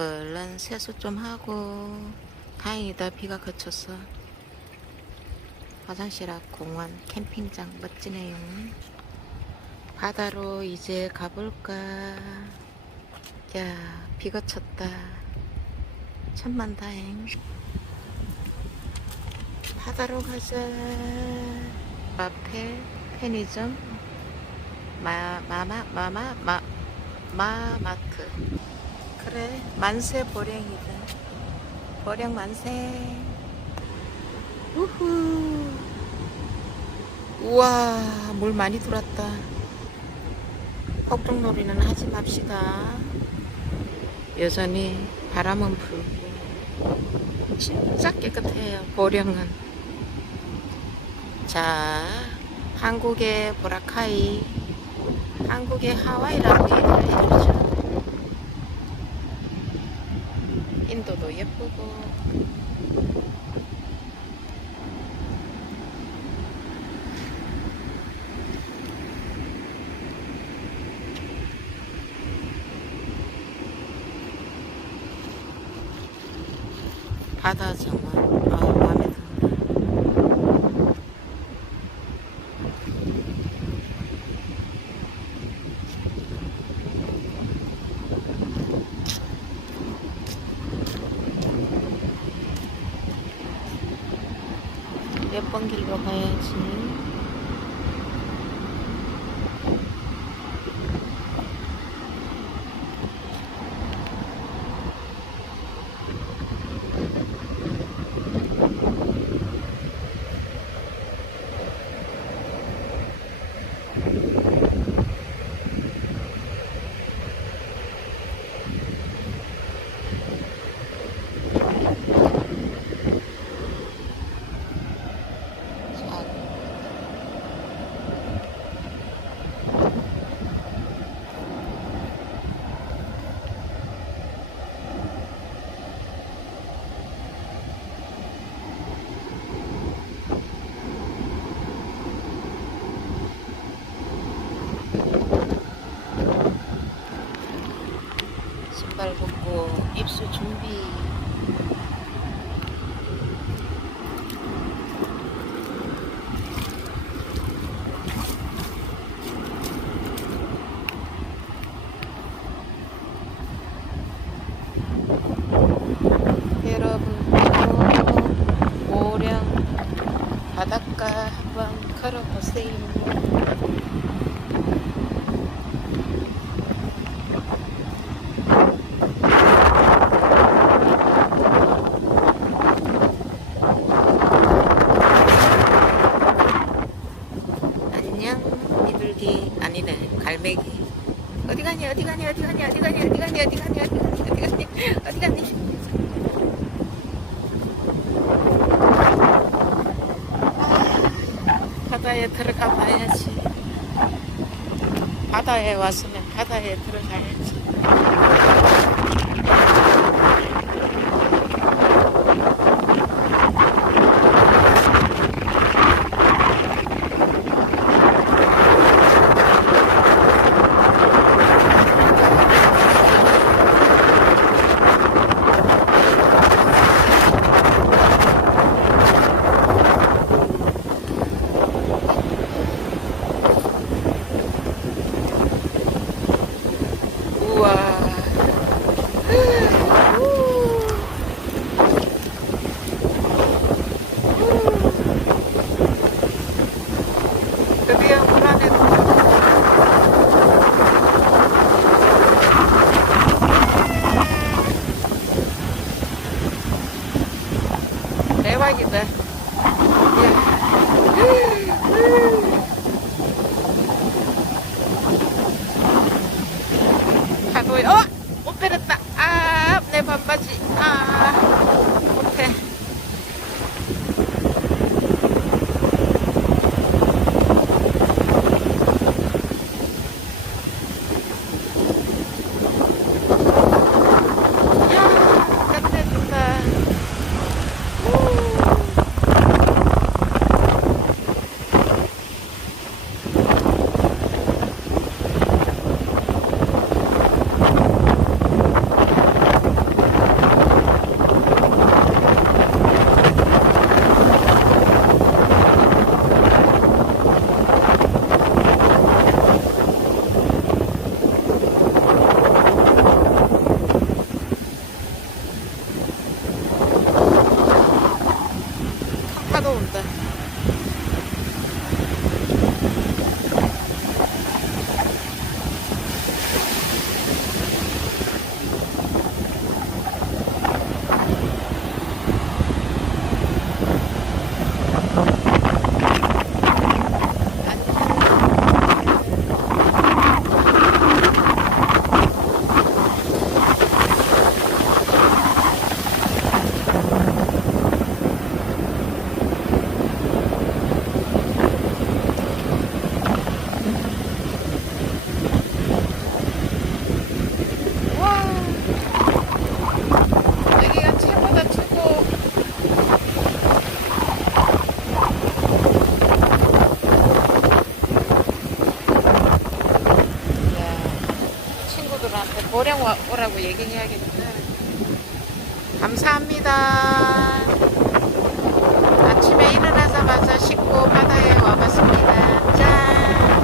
얼른 세수 좀 하고 다행이다. 비가 그쳤어. 화장실 앞 공원 캠핑장 멋지네요. 바다로 이제 가볼까? 야 비가 쳤다. 천만다행. 바다로 가자. 앞에 편의점. 마, 마마 마마 마, 마마트 그래 만세 보령이다. 보령 만세. 우후. 우와 물 많이 들었다. 폭죽놀이는 하지 맙시다. 여전히 바람은 불고. 진짜 깨끗해요 보령은. 자 한국의 보라카이. 한국의 하와이라고 얘기를 해주죠 인도도 예쁘고. 바다 정말. 아 6번 길로 가야지. 신발 벗고 입수 준비. 여러분 오령 바닷가 한번 걸어보세요. 가니 어디 가니 어디 가니 어디 가니 어디 가니 어디 가니 어디 가니 어디 가니 바다에 들어가 봐야지 바다에 왔으면 바다에 들어가야지 바지. 아, 못해. 이야, 끝내준다. 뭐라고 오라고 얘기해야겠는데 감사합니다. 아침에 일어나자마자 식구 바다에 와봤습니다. 짠!